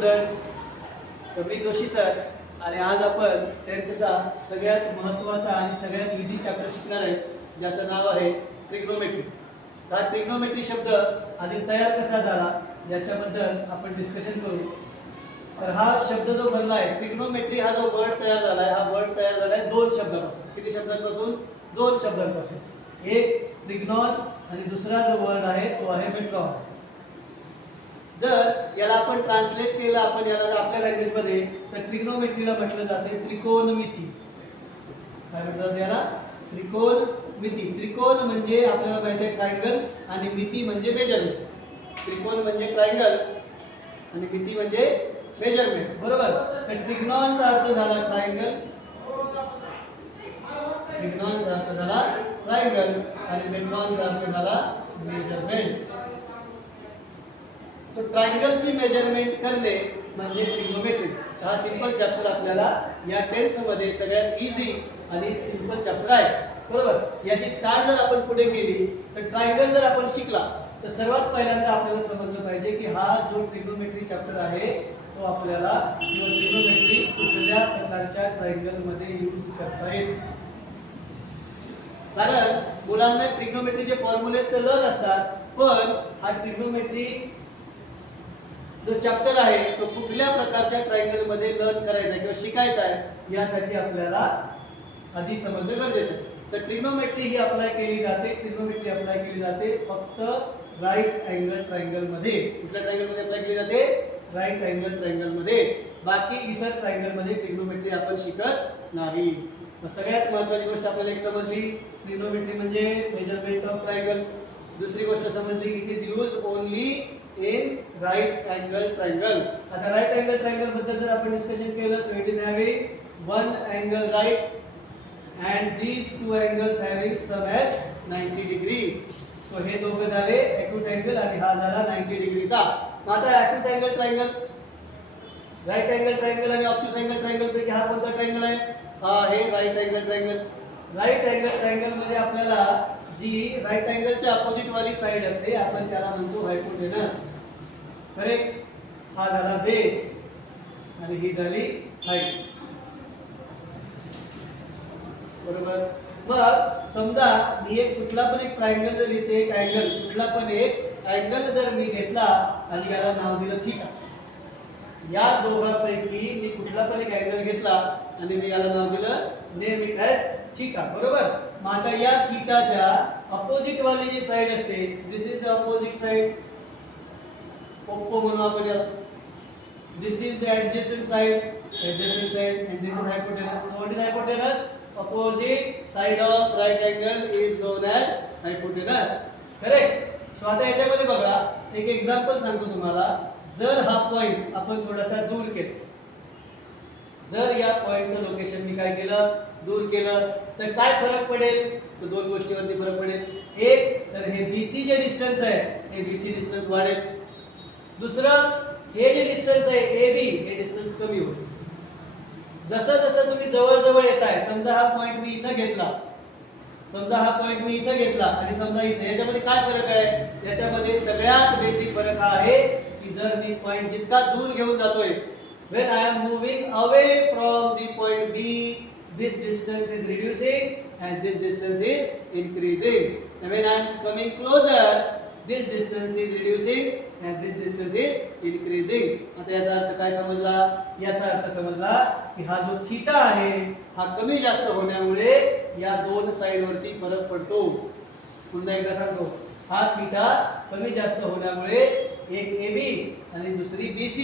Students, Kabir Joshi sir. आणि आज आपण 10thचा सगळ्यात महत्त्वाचा आणि सगळ्यात इझी चॅप्टर शिकणार आहे, ज्याचं नाव आहे ट्रिग्नोमेट्री. हा ट्रिग्नोमेट्री शब्द आधी तयार कसा झाला याच्याबद्दल आपण डिस्कशन करू. तर हा शब्द जो बनला आहे ट्रिग्नोमेट्री, हा जो वर्ड तयार झाला आहे, हा वर्ड तयार झाला आहे दोन शब्दांपासून. किती शब्दांपासून? दोन शब्दांपासून. एक ट्रिग्नॉन आणि दुसरा जो वर्ड आहे तो आहे मेट्रॉन. जर याला आपण ट्रान्सलेट केलं आपण याला आपल्या लँग्वेज मध्ये, तर ट्रिग्नोमेट्रीला म्हटलं जाते त्रिकोणमिती. काय म्हणतात याला? त्रिकोणमिती. त्रिकोण म्हणजे आपल्याला माहिती आहे ट्रायंगल, आणि मिती म्हणजे मेजरमेंट. त्रिकोण म्हणजे ट्रायंगल आणि मिती म्हणजे मेजरमेंट, बरोबर. तर ट्रिग्नॉनचा अर्थ झाला ट्रायंगल, ट्रिग्नॉनचा अर्थ झाला ट्रायंगल आणि मेट्रॉनचा अर्थ झाला मेजरमेंट. सो ट्रायंगलची मेजरमेंट करणे म्हणजे ट्रिग्नोमेट्री. हा सिंपल चॅप्टर आपल्याला या 10th मध्ये सगळ्यात इझी आणि सिंपल चॅप्टर आहे, बरोबर. याची स्टार्ट जर आपण पुढे केली तर ट्रायंगल जर आपण शिकला तर सर्वात पहिल्यांदा आपल्याला समजलं पाहिजे की हा जो ट्रिग्नोमेट्री चॅप्टर आहे तो आपल्याला ट्रिग्नोमेट्री कुठल्या प्रकारच्या ट्रायंगल मध्ये यूज करता येईल. कारण मुलांना ट्रिग्नोमेट्रीचे फॉर्म्युलेज तर लर्न असतात, पण हा ट्रिग्नोमेट्री जो चॅप्टर आहे तो कुठल्या प्रकारच्या ट्रायंगल मध्ये लर्न करायचा आहे किंवा शिकायचा आहे यासाठी आपल्याला आधी समजणं गरजेचं आहे. तर ट्रिग्नोमेट्री ही अप्लाय केली जाते, ट्रिग्नोमेट्री अप्लाय केली जाते फक्त राईट अँगल ट्रायंगल मध्ये. कुठल्या ट्रायंगल मध्ये अप्लाय केली जाते? राईट अँगल ट्रायंगल मध्ये. बाकी इतर ट्रायंगल मध्ये ट्रिग्नोमेट्री आपण शिकत नाही. सगळ्यात महत्त्वाची गोष्ट आपल्याला एक समजली, ट्रिग्नोमेट्री म्हणजे मेजरमेंट ऑफ ट्रायंगल. दुसरी गोष्ट समजली, it is use only in right angle triangle. आता राईट अँगल ट्रायंगल बद्दल जर आपण डिस्कशन केलं, so it is having one angle right and these two angles having sum as 90 degree. So हे दोघं झाले acute angle आणि हा झाला 90 डिग्रीचा. आता acute angle triangle, right angle triangle आणि obtuse angle triangle पैकी हा कोणता ट्रायंगल आहे? हा आहे right angle triangle. right angle triangle मध्ये आपल्याला जी right angle च्या अपोजिट वाली साइड असते आपण त्याला म्हणतो हायपोटेनस. करेक्ट. हा झाला बेस आणि ही झाली हाईट, बरोबर. मग समजा मी एक कुठला पण एक ट्रायंगल जर इथे एक अँगल, कुठला पण एक अँगल जर मी घेतला आणि याला नाव दिलं थीटा. या दोघांपैकी मी कुठला पण एक अँगल घेतला आणि मी याला नाव दिलं नेम इट ॲज थीटा, बरोबर. मग आता या थीटाच्या अपोजिट वाली जी साइड असते, this is the opposite side, oppo म्हणू आपण याला. This is the adjacent side, adjacent side, and this is hypotenuse. What is hypotenuse? Opposite side of right angle is known as hypotenuse. Correct. So आता याच्यामध्ये बघा एक example सांगतो तुम्हाला. जर हा पॉइंट आपण थोडासा दूर केला, जर या पॉइंटचं लोकेशन मी काय केलं, दूर केलं, तर काय फरक पडेल? तर दोन गोष्टीवरती फरक पडेल. एक तर हे BC जे डिस्टन्स आहे हे BC डिस्टन्स वाढेल. दुसरं हे जे डिस्टन्स आहे AB हे डिस्टन्स कमी होईल. जसं जसं तुम्ही जवळ जवळ येताय, समजा हा पॉइंट मी इथं घेतला, समजा हा पॉइंट मी इथं घेतला आणि समजा इथे, याच्यामध्ये काय फरक आहे? याच्यामध्ये सगळ्यात बेसिक फरक हा आहे की जर मी पॉइंट जितका दूर घेऊन जातोय, when I am moving away from the point B, this distance is reducing and this distance is increasing. And when I am coming closer, this distance is reducing and this distance is increasing. आता याचा अर्थ काय समजला? याचा अर्थ समजला की हा जो थीटा आहे हा कमी जास्त होण्यामुळे या दोन साइड वरती फरक पडतो. पुन्हा एकदा सांगतो, हा थीटा कमी जास्त होण्यामुळे एक AB आणि दुसरी BC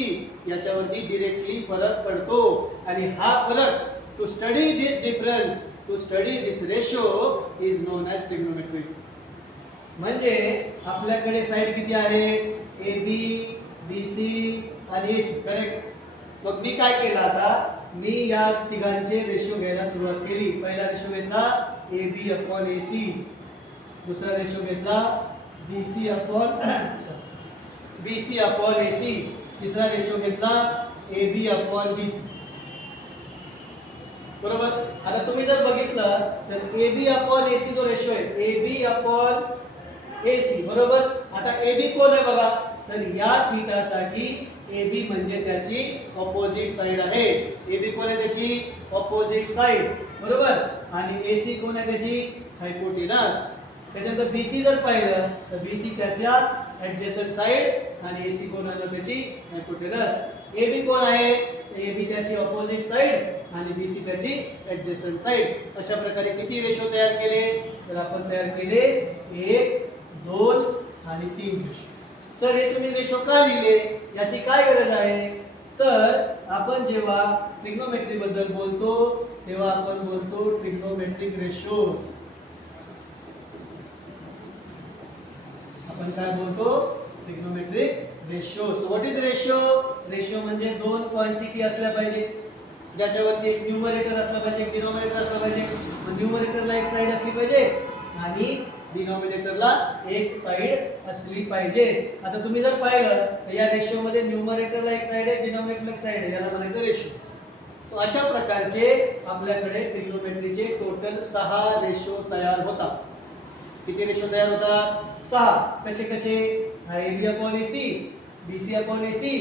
याच्यावरती डायरेक्टली फरक पडतो. आणि हा फरक, to study this difference, to study this ratio is known as trigonometry. म्हणजे आपल्याकडे साइड किती आहे? AB, BC आणि AC. करेक्ट. मग मी काय केलं, आता मी या तिघांचे रेशो घ्यायला सुरुवात केली. पहिला रेशो घेतला AB अपॉन AC, दुसरा रेशो घेतला BC अपॉन AC, तिसरा रेशो घेतला AB अपॉन BC, बरोबर. आता तुम्ही जर बघितलं तर AB अपॉन AC जो रेशो आहे AB अपॉन AC, बरोबर. आता AB कोण आहे बघा, तर या थीटासाठी AB म्हणजे त्याची ऑपोजिट साइड आहे. AB कोण आहे त्याची ऑपोजिट साइड, बरोबर. आणि AC कोण आहे त्याची हायपोटेनस. त्याच्यानंतर BC जर पाहिलं तर BC त्याच्या ऍडजसंट साइड आणि AC कोण आहे त्याची हायपोटेनस. AB कोण आहे AB त्याची ऑपोजिट साइड आणि BC त्याची ऍडजसंट साइड. अशा प्रकारे किती रेशो तयार केले तर आपण तयार केले 1 2 आणि 3 रेशो. सर हे तुम्ही रेशो का लिहिले याची काय गरज आहे तर आपण जेव्हा ट्रिग्नोमेट्री बद्दल बोलतो तेव्हा आपण बोलतो ट्रिग्नोमेट्रिक रेशोज. आपण काय बोलतो trigonometric ratio. So what is ratio. Ratio म्हणजे दोन क्वांटिटी असल्या पाहिजे ज्याच्यावरती एक न्यूमरेटर असला पाहिजे एक डिनॉमिनेटर असला पाहिजे. न्यूमरेटरला एक साइड असली पाहिजे आणि डिनॉमिनेटरला एक साइड असली पाहिजे. आता तुम्ही जर पाहिलं तर या रेशो मध्ये न्यूमरेटरला एक साइड आहे डिनॉमिनेटरला एक साइड आहे, याला म्हणायचं रेशो. सो अशा प्रकारचे आपल्याकडे ट्रिग्नोमेट्रीचे टोटल 6 रेशो तयार होतात. किती रेशो तयार होतात 6. कसे कसे AB upon AC, BC upon AC,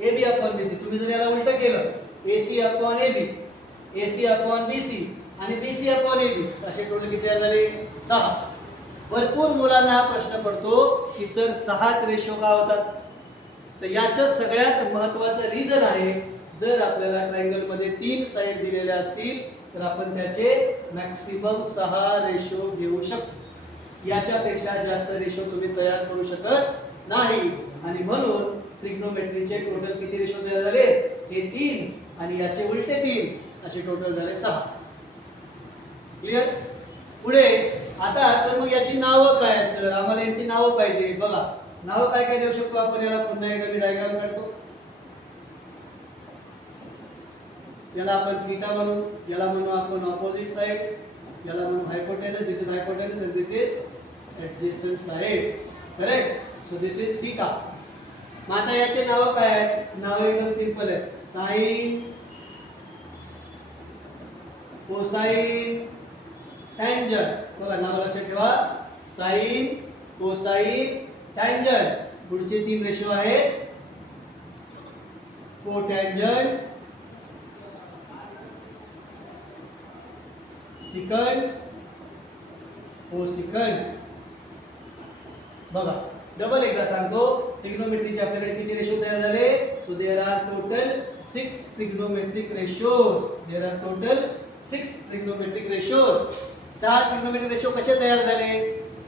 AB upon BC. तुम्ही जर याला उलट केलं AC upon AB, AC upon BC आणि BC अपॉन AB असे टोटल किती तयार झाले 6. भरपूर मुलांना हा प्रश्न पडतो की सर 6च रेशो का होतात. तर याचं सगळ्यात महत्त्वाचं रिझन आहे जर आपल्याला ट्रायंगल मध्ये 3 साइड दिलेल्या असतील तर आपण त्याचे मॅक्सिमम 6 रेशो घेऊ शकतो. याच्यापेक्षा जास्त रेशो तुम्ही तयार करू शकत नाही आणि म्हणून ट्रिग्नोमेट्रीचे टोटल किती रेशो तयार झाले हे 3 आणि याचे उलटे 3 असे टोटल झाले 6. क्लियर. पुढे आता सर मग याची नावं काय आहेत सर आम्हाला यांची नावं पाहिजे. बघा नावं काय काय देऊ शकतो आपण याला. पुन्हा एकदा मी डायग्राम काढतो. याला आपण थीटा म्हणू, याला म्हणू आपण ऑपोजिट साइड, याला म्हणू hypotenuse. This is hypotenuse and this is adjacent side. Correct. So this is theta. मग आता याचे नाव काय आहेत. नाव एकदम सिंपल आहे. Sine, cosine, tangent. बघा नाव लक्षात ठेवा. Sine, cosine, tangent. पुढचे 3 रेशो आहेत कोटँजंट, सिकंड, कोसिकंड. बघा डबल एकदा सांगतो. ट्रिग्नोमेट्रीचे आपल्याकडे किती रेशो तयार झाले. So there are total 6 trigonometric ratios. There are total 6 trigonometric ratios. 6 trigonometric ratio कसे तयार झाले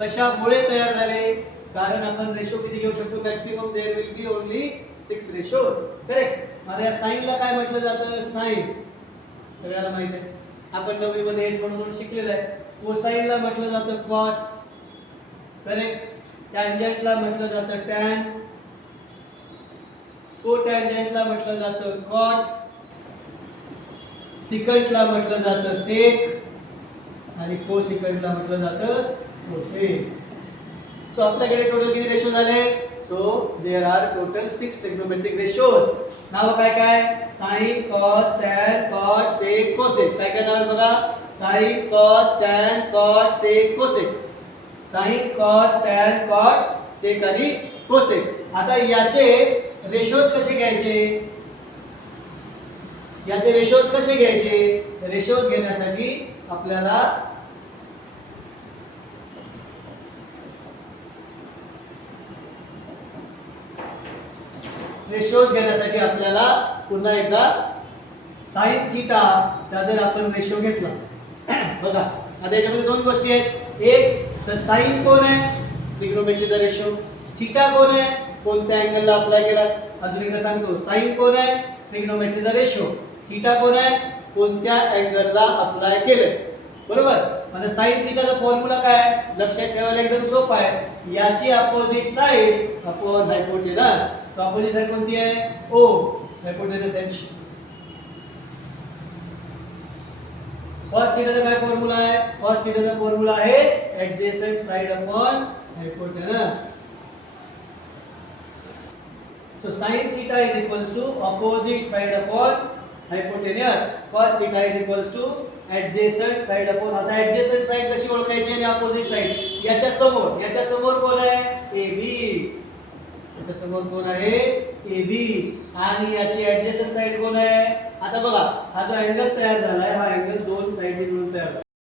कशामुळे तयार झाले कारण आपण रेशो किती घेऊ शकतो maximum there will be only 6 ratios. Correct. आता या साइनला काय म्हटलं जातं साइन सगळ्यांना माहिती आहे. आपण 9वी मध्ये हे थोडं थोडं शिकलेलं आहे. कोसाइनला म्हटलं जातं कॉस. करेक्ट. टँजंटला म्हटलं जातं टॅन. कोटँजंटला म्हटलं जातं कॉट. सिकंटला म्हटलं जातं सेक आणि कोसिकंटला म्हटलं जातं कोसेक. सो आपल्याकडे टोटल किती रेशो झाले. So there are total 6 trigonometric ratios. नाव काय काय sine, cos, tan, cot, sec, cosec. काय काय नाव बघा. Sine, cos, tan, cot, sec, cosec. Sine, cos, tan, cot, sec आणि कोसेक. आता याचे रेशोज कसे घ्यायचे. याचे रेशोज कसे घ्यायचे. रेशोज घेण्यासाठी आपल्याला पुन्हा एकदा साइन थीटा चा जर आपण रेशो घेतला बघा आता याच्यामध्ये 2 गोष्टी आहेत. एक तर साइन कोण आहे ट्रिग्नोमेट्रीचा रेशो. थीटा कोण आहे कोणत्या अँगलला अप्लाय केला. अजून एकदा सांगतो साइन कोण आहे ट्रिग्नोमेट्रीचा रेशो. थीटा कोण आहे कोणत्या अँगलला अप्लाय केले. बरोबर. आता साइन थीटाचा फॉर्म्युला काय आहे लक्षात ठेवायला एकदम सोपा आहे. याची opposite side upon hypotenuse. So opposite side कोणती आहे ओ. Hypotenuse H. कॉस थीटाचा काय फॉर्म्युला आहे. कॉस थीटाचा फॉर्म्युला आहे adjacent side upon hypotenuse. So sin theta is equals to opposite side upon hypotenuse. Cos theta is equals to adjacent side upon. आता adjacent side कशी ओळखायची आणि opposite side याच्या समोर कोण आहे AB. याच्या समोर कोण आहे AB आणि याची ऍडजस्टंट साइड कोण आहे? आता बघा हा जो अँगल तयार झालाय हा